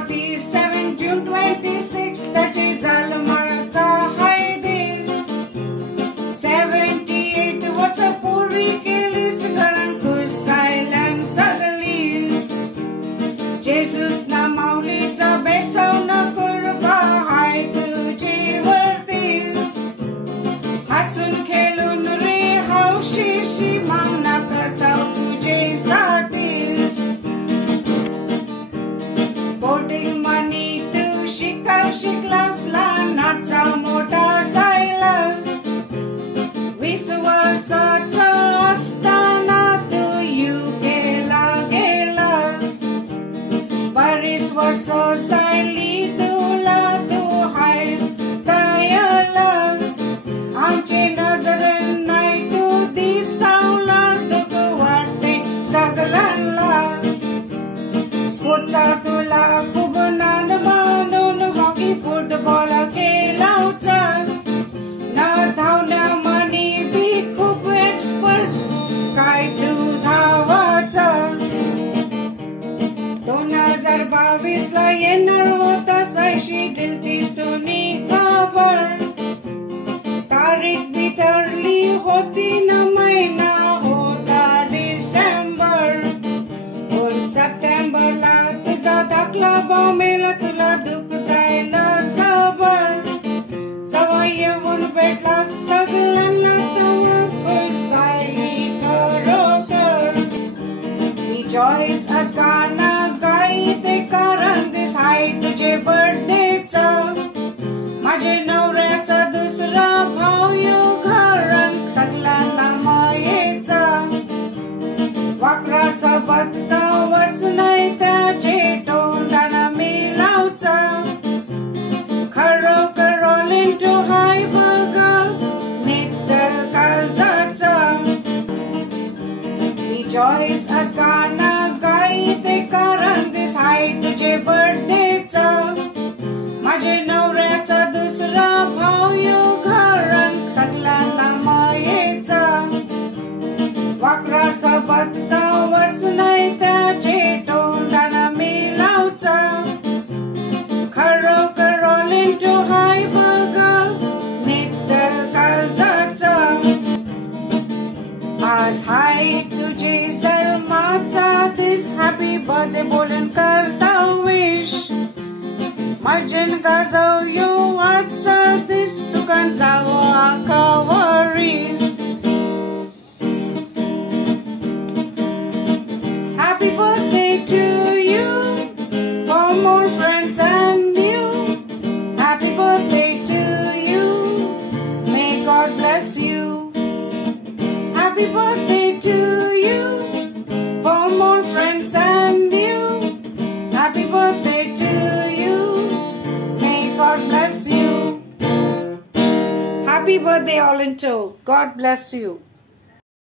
47 June 26, त्याची जन्माचा hi this. 78 वर्षापूर्वी केलीस घरान खुश सायलन सगळीच. जेसूस ना माऊलीचा बेसाव न कृपा हाय तुझी वरतीच. हसून खेळून रे हौशीशी मागणा करता तुझे साठीच. बोर्डिंग मनी तू शिकलास लहानाचा मोठा झालास. 20 वर्षाचा असताना तू युकेला गेलास. बरीच वर्ष झाली तुला तू हायस दयालास. आमची नजर नाही तू दिसावला दुःख वाटते सगळ्यांनाच. स्पोर्टचा तुला खूप नाद मानून हॉकी फुटबॉल खेळावचास. न धावण्यामनी बी खूप एक्सपर्ट काय तू धावाचास. 2022 ला येणार होतास अशी दिलतीस तुनी खबर. तारीख बी ठरली होती न महिना होता डिसेंबर. 2 सप्टेंबरला तुझा दाखला बॉम्बेला तुला दुःख जायला जबर. जवळ येऊन भेटला सगळ्यांना तेव्हा खुश झाली खरोखर. रिजॉइस आज गाणं गाईते कारण दिस हाय तुझे बर्थडेचा. माझे नवऱ्याचा दुसरा भाऊ यो घरान सगळ्यांना मायेचा. वाकरा सोबत गावच नाही त्याचे तोंडाना मिळावचा. खरोखर ऑल इंटू हाय बघा निघतल काळजाचा. रिजॉइस आज गाणं गाईते कारण दिस हाय तुझे बर्थडेचा. माझे नवऱ्याचा दुसरा भाऊ यो घरान सगळ्यांना मायेचा. वाकरा सोबत गावच नाही त्याचे तोंडाना मिळावचा. खरोखर ऑल इंटू हाय बघा निघतल काळजाचा. आज हाय तुझे जन्माचा दिस. हॅपी बर्थडे बोलून करता विश. मजन गाजव यो आजचा दिस. चुकान जावं आका वरीस. Happy birthday to you, for more friends and you. Happy birthday to you, may God bless you. Happy birthday to you, for more friends and you. Happy birthday to you, may God bless you. Happy birthday all into. God bless you.